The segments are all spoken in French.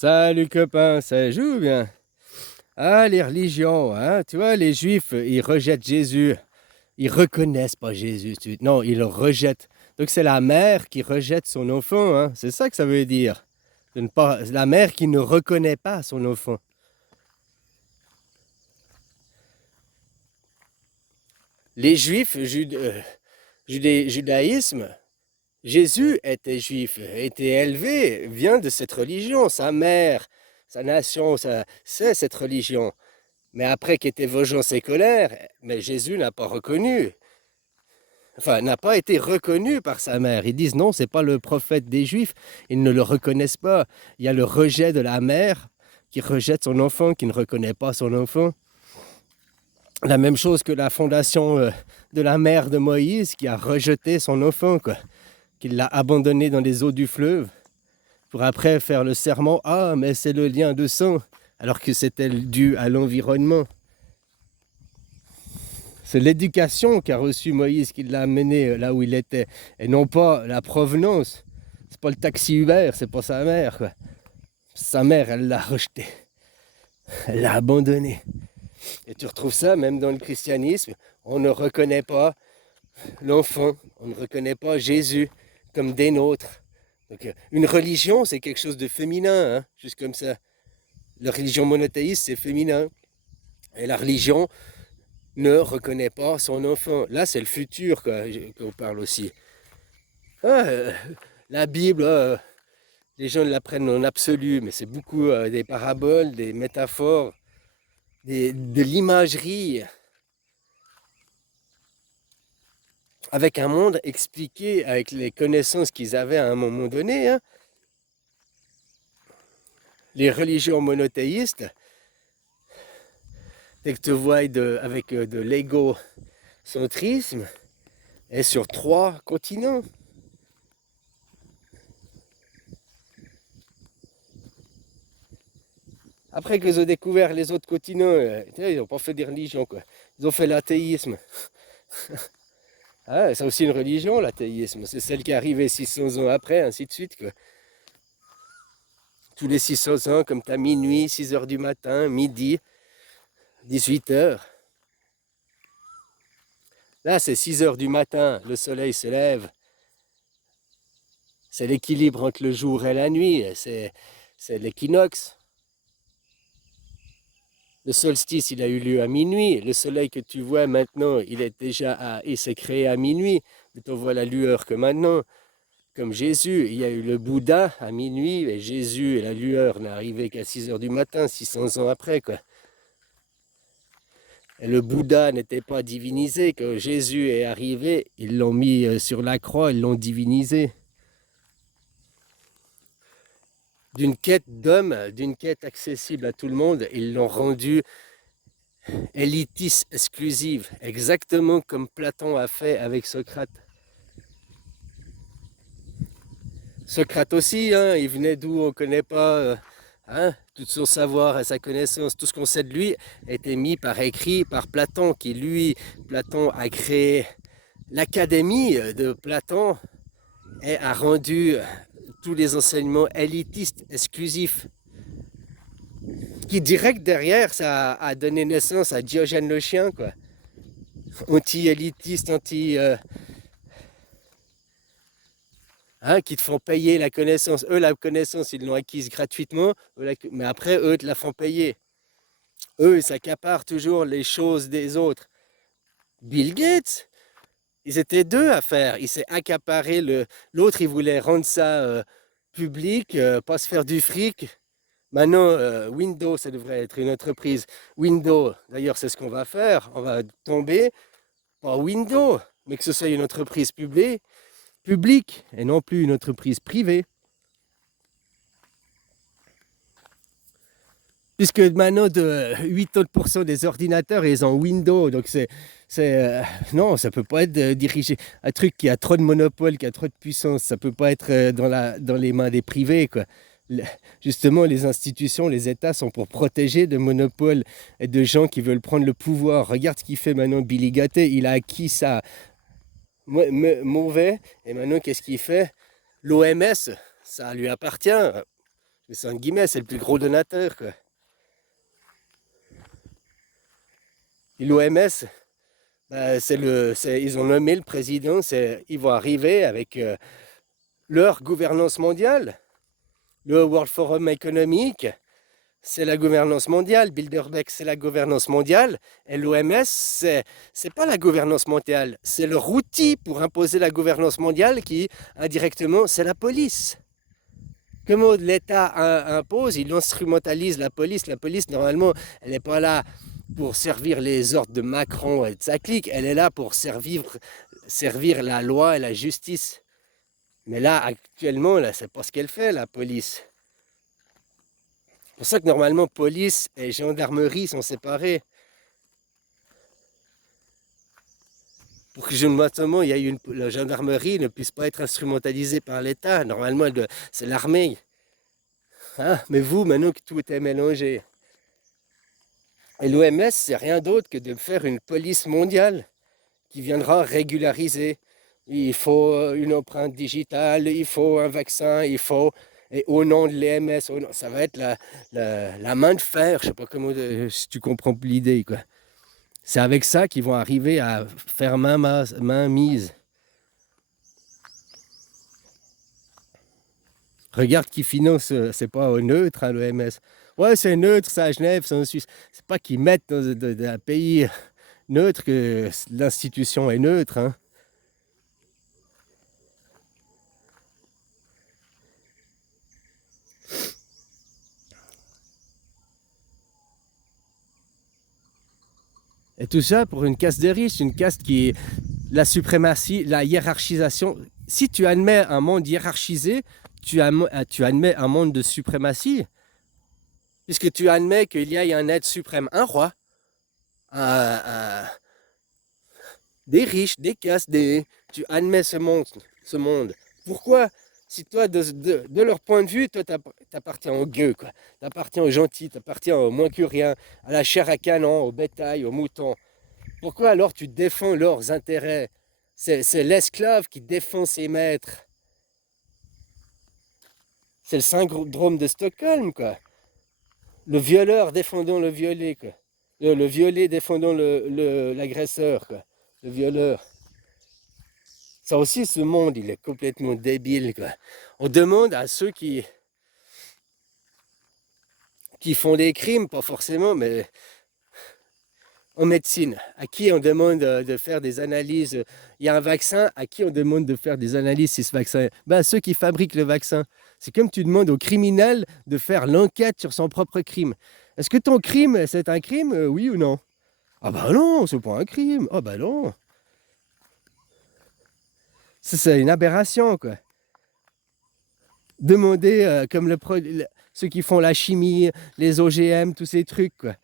Salut copain, ça joue bien? Ah, les religions, hein, tu vois, les juifs, ils rejettent Jésus. Ils reconnaissent pas Jésus. Non, ils le rejettent. Donc c'est la mère qui rejette son enfant, hein. C'est ça que ça veut dire. La mère qui ne reconnaît pas son enfant. Les juifs, judaïsme, Jésus était juif, était élevé, vient de cette religion. Sa mère, sa nation, c'est cette religion. Mais après qu'était vengeance ses colères, mais Jésus n'a pas reconnu, enfin n'a pas été reconnu par sa mère. Ils disent non, c'est pas le prophète des Juifs, ils ne le reconnaissent pas. Il y a le rejet de la mère qui rejette son enfant, qui ne reconnaît pas son enfant. La même chose que la fondation de la mère de Moïse qui a rejeté son enfant, quoi, qui l'a abandonné dans les eaux du fleuve, pour après faire le serment, ah mais c'est le lien de sang, alors que c'était dû à l'environnement. C'est l'éducation qu'a reçu Moïse qui l'a amené là où il était, et non pas la provenance. C'est pas le taxi Uber, c'est pas sa mère, quoi. Sa mère, elle l'a rejeté, elle l'a abandonné. Et tu retrouves ça même dans le christianisme. On ne reconnaît pas l'enfant, on ne reconnaît pas Jésus comme des nôtres. Donc, une religion, c'est quelque chose de féminin, hein, juste comme ça. La religion monothéiste, c'est féminin. Et la religion ne reconnaît pas son enfant. Là, c'est le futur qu'on parle aussi. Ah, la Bible, les gens la prennent en absolu, mais c'est beaucoup des paraboles, des métaphores, de l'imagerie, avec un monde expliqué, avec les connaissances qu'ils avaient à un moment donné, hein. Les religions monothéistes, dès que tu vois avec de l'égocentrisme, est sur 3 continents. Après qu'ils ont découvert les autres continents, ils n'ont pas fait des religions, quoi. Ils ont fait l'athéisme. Ah, c'est aussi une religion, l'athéisme. C'est celle qui est arrivée 600 ans après, ainsi de suite, quoi. Tous les 600 ans, comme tu as minuit, 6 heures du matin, midi, 18 heures. Là, c'est 6 heures du matin, le soleil se lève. C'est l'équilibre entre le jour et la nuit. C'est l'équinoxe. Le solstice, il a eu lieu à minuit. Le soleil que tu vois maintenant, il s'est créé à minuit. Tu vois la lueur que maintenant. Comme Jésus, il y a eu le Bouddha à minuit, et Jésus et la lueur n'est arrivé qu'à 6 heures du matin, 600 ans après, quoi. Et le Bouddha n'était pas divinisé. Quand Jésus est arrivé, ils l'ont mis sur la croix, ils l'ont divinisé. D'une quête d'homme, d'une quête accessible à tout le monde, ils l'ont rendu élitiste, exclusive, exactement comme Platon a fait avec Socrate. Socrate aussi, hein, il venait d'où on ne connaît pas, hein, tout son savoir et sa connaissance, tout ce qu'on sait de lui a été mis par écrit par Platon, qui lui, Platon a créé l'académie de Platon et a rendu tous les enseignements élitistes, exclusifs, qui direct derrière, ça a donné naissance à Diogène le chien, quoi. Anti-élitiste, hein, qui te font payer la connaissance. Eux, la connaissance, ils l'ont acquise gratuitement, mais après, eux, te la font payer. Eux, ils s'accaparent toujours les choses des autres. Bill Gates, ils étaient deux à faire. Il s'est accaparé l'autre, il voulait rendre ça public, pas se faire du fric. Maintenant, Windows, ça devrait être une entreprise. Windows, d'ailleurs, c'est ce qu'on va faire. On va tomber, pas Windows, mais que ce soit une entreprise publique et non plus une entreprise privée. Puisque maintenant, 80% des ordinateurs, ils ont Windows. Donc, non, ça ne peut pas être dirigé. Un truc qui a trop de monopole, qui a trop de puissance, ça ne peut pas être dans les mains des privés, quoi. Justement, les institutions, les États sont pour protéger de monopoles et de gens qui veulent prendre le pouvoir. Regarde ce qu'il fait maintenant Billy Gates. Il a acquis ça mauvais. Et maintenant, qu'est-ce qu'il fait? L'OMS, ça lui appartient. Mais c'est en guillemets, c'est le plus gros donateur, quoi. Et l'OMS, ils ont nommé le président, ils vont arriver avec leur gouvernance mondiale, le World Forum économique, c'est la gouvernance mondiale, Bilderberg, c'est la gouvernance mondiale, et l'OMS, c'est pas la gouvernance mondiale, c'est leur outil pour imposer la gouvernance mondiale qui, indirectement, c'est la police. Comment l'État impose, il instrumentalise la police. La police, normalement, elle n'est pas là pour servir les ordres de Macron et de sa clique, elle est là pour servir la loi et la justice. Mais là, actuellement, là, c'est pas ce qu'elle fait, la police. C'est pour ça que normalement, police et gendarmerie sont séparés. Pour que justement, la gendarmerie ne puisse pas être instrumentalisée par l'État. Normalement, c'est l'armée. Hein? Mais vous, maintenant que tout est mélangé. Et l'OMS, c'est rien d'autre que de faire une police mondiale qui viendra régulariser. Il faut une empreinte digitale, il faut un vaccin, et au nom de l'OMS, ça va être la main de fer, je ne sais pas comment, si tu comprends l'idée, quoi. C'est avec ça qu'ils vont arriver à faire main mise. Regarde qui finance, c'est pas au neutre, hein, l'OMS. Ouais, c'est neutre, c'est à Genève, c'est en Suisse. C'est pas qu'ils mettent dans un pays neutre que l'institution est neutre, hein. Et tout ça pour une caste des riches, une caste qui est la suprématie, la hiérarchisation. Si tu admets un monde hiérarchisé, tu admets un monde de suprématie, puisque tu admets qu'il y a un être suprême, un roi, des riches, des castes, tu admets ce monde. Pourquoi? Si toi, de leur point de vue, toi, t'appartiens aux gueux, quoi. T'appartiens aux gentils, t'appartiens au moins que rien, à la chair à canon, au bétail, aux moutons. Pourquoi alors tu défends leurs intérêts? C'est l'esclave qui défend ses maîtres. C'est le syndrome de Stockholm, quoi. Le violeur défendant le violé, quoi. Le violé défendant l'agresseur, quoi. Le violeur. Ça aussi, ce monde, il est complètement débile, quoi. On demande à ceux qui font des crimes, pas forcément, mais en médecine, à qui on demande de faire des analyses. Il y a un vaccin, à qui on demande de faire des analyses si ce vaccin... Ben, ceux qui fabriquent le vaccin. C'est comme tu demandes au criminel de faire l'enquête sur son propre crime. Est-ce que ton crime, c'est un crime, oui ou non? Ah ben non, c'est pas un crime. Ah ben non. C'est une aberration, quoi. Demander, comme ceux qui font la chimie, les OGM, tous ces trucs, quoi.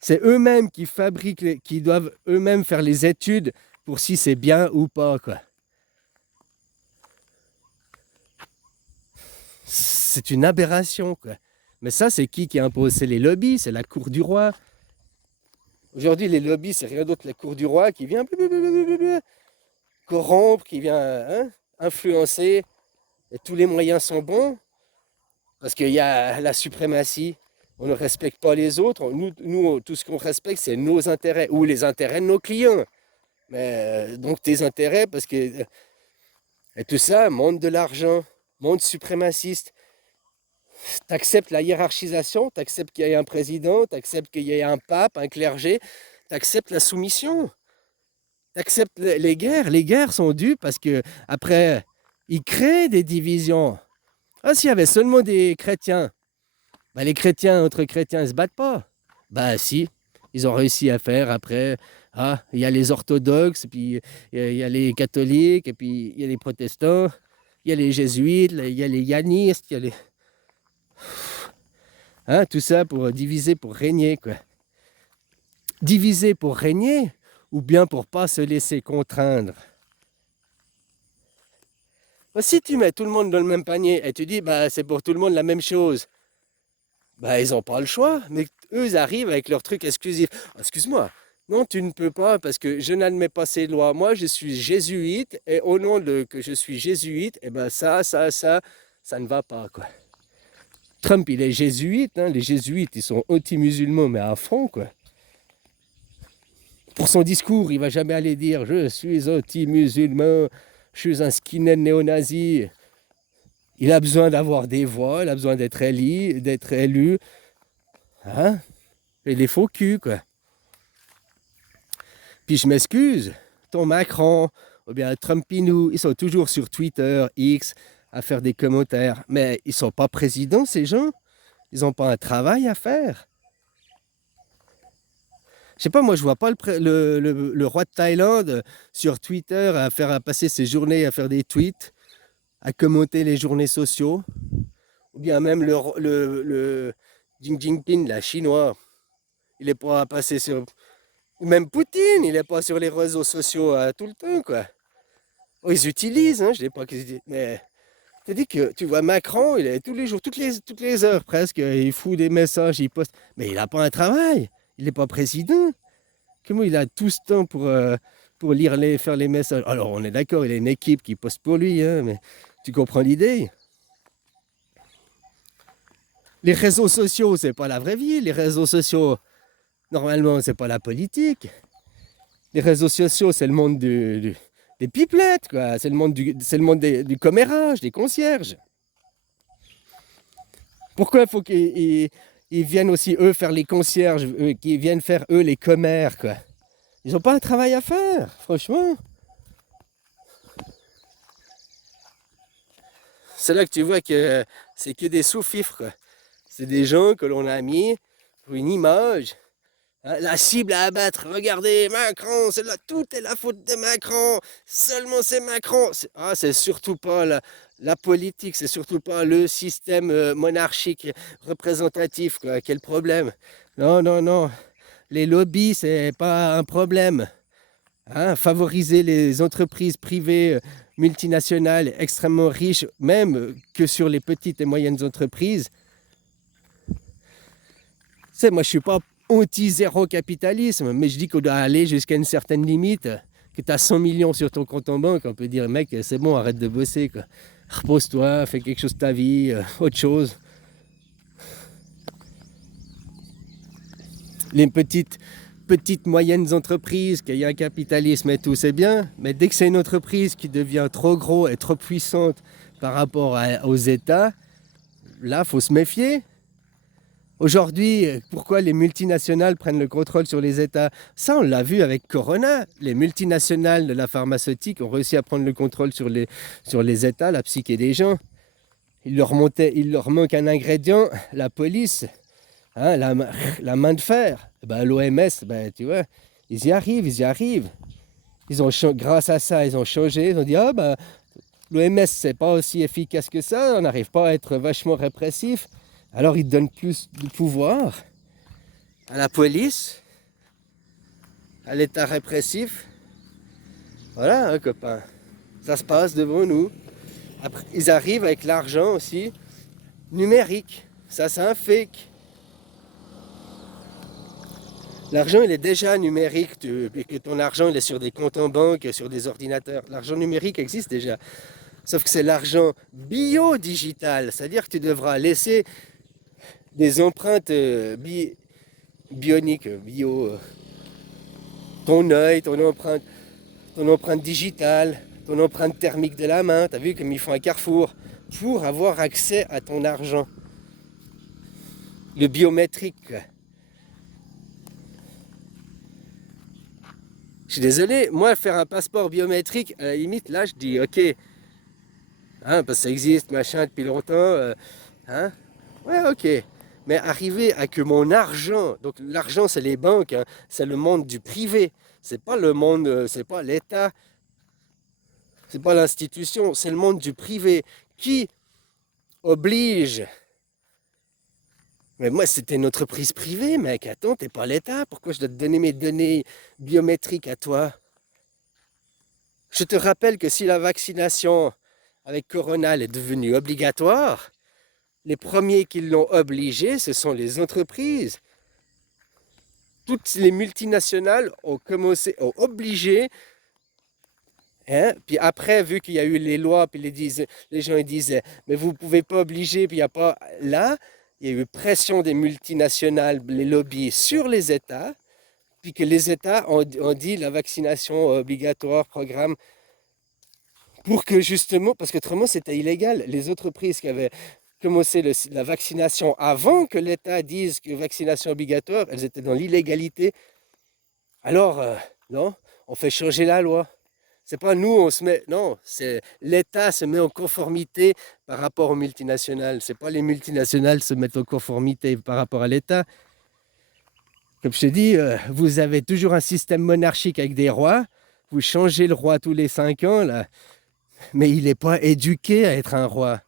C'est eux-mêmes qui fabriquent, qui doivent eux-mêmes faire les études pour si c'est bien ou pas, quoi. C'est une aberration, quoi. Mais ça, c'est qui impose? C'est les lobbies, c'est la cour du roi. Aujourd'hui, les lobbies, c'est rien d'autre que la cour du roi qui vient corrompre, qui vient influencer. Et tous les moyens sont bons parce qu'il y a la suprématie. On ne respecte pas les autres. Nous tout ce qu'on respecte, c'est nos intérêts ou les intérêts de nos clients. Mais donc tes intérêts, parce que et tout ça, monde de l'argent, monde suprémaciste. Tu acceptes la hiérarchisation, tu acceptes qu'il y ait un président, tu acceptes qu'il y ait un pape, un clergé, tu acceptes la soumission. Tu acceptes les guerres. Les guerres sont dues parce que après, ils créent des divisions. Ah, s'il y avait seulement des chrétiens, ben, les chrétiens entre chrétiens ne se battent pas. Ben si, ils ont réussi à faire après. Ah, il y a les orthodoxes, puis il y a les catholiques, et puis il y a les protestants, il y a les jésuites, il y a les yanistes, il y a les... Hein, tout ça pour diviser, pour régner, quoi. Diviser pour régner, ou bien pour pas se laisser contraindre. Ben, si tu mets tout le monde dans le même panier et tu dis bah c'est pour tout le monde la même chose, bah ils n'ont pas le choix, mais eux ils arrivent avec leur truc exclusif. Oh, excuse-moi, non tu ne peux pas parce que je n'admets pas ces lois. Moi je suis jésuite et au nom de que je suis jésuite, et ben ça ne va pas, quoi. Trump, il est jésuite, hein. Les jésuites, ils sont anti-musulmans, mais à fond, quoi. Pour son discours, il va jamais aller dire « Je suis anti-musulman, je suis un skinhead néo-nazi ». Il a besoin d'avoir des voix, il a besoin d'être élu. Hein? Et les faux culs, quoi. Puis je m'excuse, ton Macron, ou bien Trumpinou, ils sont toujours sur Twitter, X, à faire des commentaires. Mais ils sont pas présidents, ces gens. Ils n'ont pas un travail à faire. Je sais pas, moi je vois pas le roi de Thaïlande sur Twitter à passer ses journées à faire des tweets, à commenter les journées sociaux. Ou bien même le Xi Jinping, la chinois, il est pas passé sur... Ou même Poutine, il n'est pas sur les réseaux sociaux tout le temps, quoi. Oh, ils utilisent, hein, je ne dis pas qu'ils utilisent, mais tu dis que tu vois Macron, il est tous les jours, toutes les heures presque, il fout des messages, il poste, mais il n'a pas un travail, il n'est pas président. Comment il a tout ce temps pour faire les messages? Alors on est d'accord, il a une équipe qui poste pour lui, hein, mais tu comprends l'idée? Les réseaux sociaux, c'est pas la vraie vie, les réseaux sociaux, normalement, c'est pas la politique. Les réseaux sociaux, c'est le monde des pipelettes, quoi. C'est le monde du commérage, des concierges. Pourquoi il faut qu'ils viennent aussi, eux, faire les concierges, qu'ils viennent faire, eux, les commères, quoi. Ils n'ont pas un travail à faire, franchement. C'est là que tu vois que c'est que des sous-fifres, quoi. C'est des gens que l'on a mis pour une image. La cible à abattre, regardez, Macron, tout est la faute de Macron, seulement c'est Macron. C'est surtout pas la politique, c'est surtout pas le système monarchique représentatif, quoi. Quel problème? Non, non, non, les lobbies, c'est pas un problème. Hein, favoriser les entreprises privées multinationales extrêmement riches, même que sur les petites et moyennes entreprises. Moi je suis pas anti-zéro capitalisme, mais je dis qu'on doit aller jusqu'à une certaine limite, que tu as 100 millions sur ton compte en banque, on peut dire mec c'est bon, arrête de bosser, quoi. Repose-toi, fais quelque chose de ta vie, autre chose. Les petites moyennes entreprises, qu'il y a un capitalisme et tout, c'est bien, mais dès que c'est une entreprise qui devient trop gros et trop puissante par rapport aux États, là, il faut se méfier. Aujourd'hui, pourquoi les multinationales prennent le contrôle sur les États? Ça, on l'a vu avec Corona. Les multinationales de la pharmaceutique ont réussi à prendre le contrôle sur les États, la psyché des gens. Il leur manque un ingrédient, la police, hein, la main de fer. L'OMS, tu vois, ils y arrivent. Grâce à ça, ils ont changé. Ils ont dit, l'OMS, c'est pas aussi efficace que ça, on n'arrive pas à être vachement répressif. Alors ils donnent plus de pouvoir à la police, à l'état répressif. Voilà, hein, copain. Ça se passe devant nous. Après, ils arrivent avec l'argent aussi numérique. Ça, c'est un fake. L'argent, il est déjà numérique. Que ton argent, il est sur des comptes en banque, sur des ordinateurs. L'argent numérique existe déjà. Sauf que c'est l'argent bio-digital. C'est-à-dire que tu devras laisser des empreintes bioniques, bio, ton œil, ton empreinte digitale, ton empreinte thermique de la main. Tu as vu comme ils font un carrefour pour avoir accès à ton argent. Le biométrique. Je suis désolé, moi faire un passeport biométrique, à la limite, là je dis ok, hein, parce que ça existe, machin, depuis longtemps, hein, ouais ok. Mais arriver à que mon argent, donc l'argent c'est les banques, hein, c'est le monde du privé, c'est pas le monde, c'est pas l'État, c'est pas l'institution, c'est le monde du privé qui oblige. Mais moi c'était une entreprise privée, mec, attends, t'es pas l'État, pourquoi je dois te donner mes données biométriques à toi? Je te rappelle que si la vaccination avec Corona est devenue obligatoire, les premiers qui l'ont obligé, ce sont les entreprises. Toutes les multinationales ont obligé. Hein? Puis après, vu qu'il y a eu les lois, puis les gens ils disaient, mais vous ne pouvez pas obliger, puis il n'y a pas là. il y a eu pression des multinationales, les lobbies sur les États, puis que les États ont dit la vaccination obligatoire, programme, pour que justement, parce qu'autrement c'était illégal, les entreprises qui avaient commencé la vaccination avant que l'État dise que vaccination obligatoire, elles étaient dans l'illégalité. Alors, non, on fait changer la loi. C'est pas nous, on se met. Non, c'est l'État se met en conformité par rapport aux multinationales. C'est pas les multinationales se mettent en conformité par rapport à l'État. Comme je te dis, vous avez toujours un système monarchique avec des rois. Vous changez le roi tous les 5 ans, là. Mais il n'est pas éduqué à être un roi.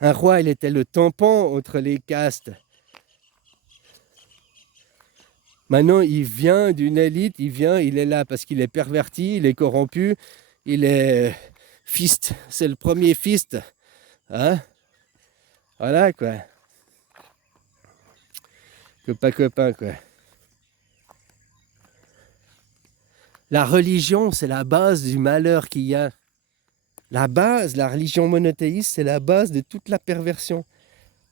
Un roi, il était le tampon entre les castes. Maintenant, il vient d'une élite, il est là parce qu'il est perverti, il est corrompu, il est fist, c'est le premier fist. Hein? Voilà quoi. Copain quoi. La religion, c'est la base du malheur qu'il y a. La base, la religion monothéiste, c'est la base de toute la perversion.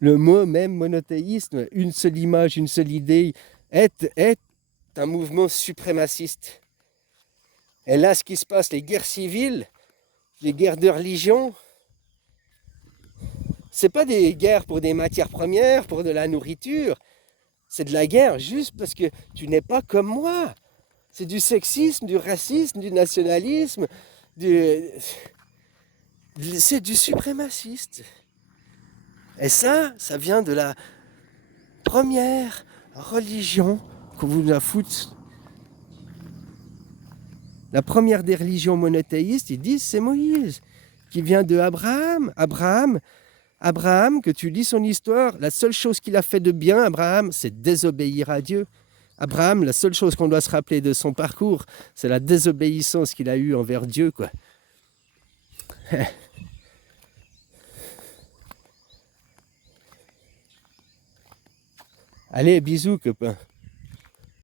Le mot même monothéisme, une seule image, une seule idée, est un mouvement suprémaciste. Et là, ce qui se passe, les guerres civiles, les guerres de religion, c'est pas des guerres pour des matières premières, pour de la nourriture. C'est de la guerre juste parce que tu n'es pas comme moi. C'est du sexisme, du racisme, du nationalisme, c'est du suprémaciste. Et ça vient de la première religion qu'on vous a foutu. La première des religions monothéistes, ils disent c'est Moïse, qui vient de Abraham. Abraham, que tu lis son histoire, la seule chose qu'il a fait de bien, Abraham, c'est désobéir à Dieu. Abraham, la seule chose qu'on doit se rappeler de son parcours, c'est la désobéissance qu'il a eue envers Dieu, quoi. Allez, bisous, copain.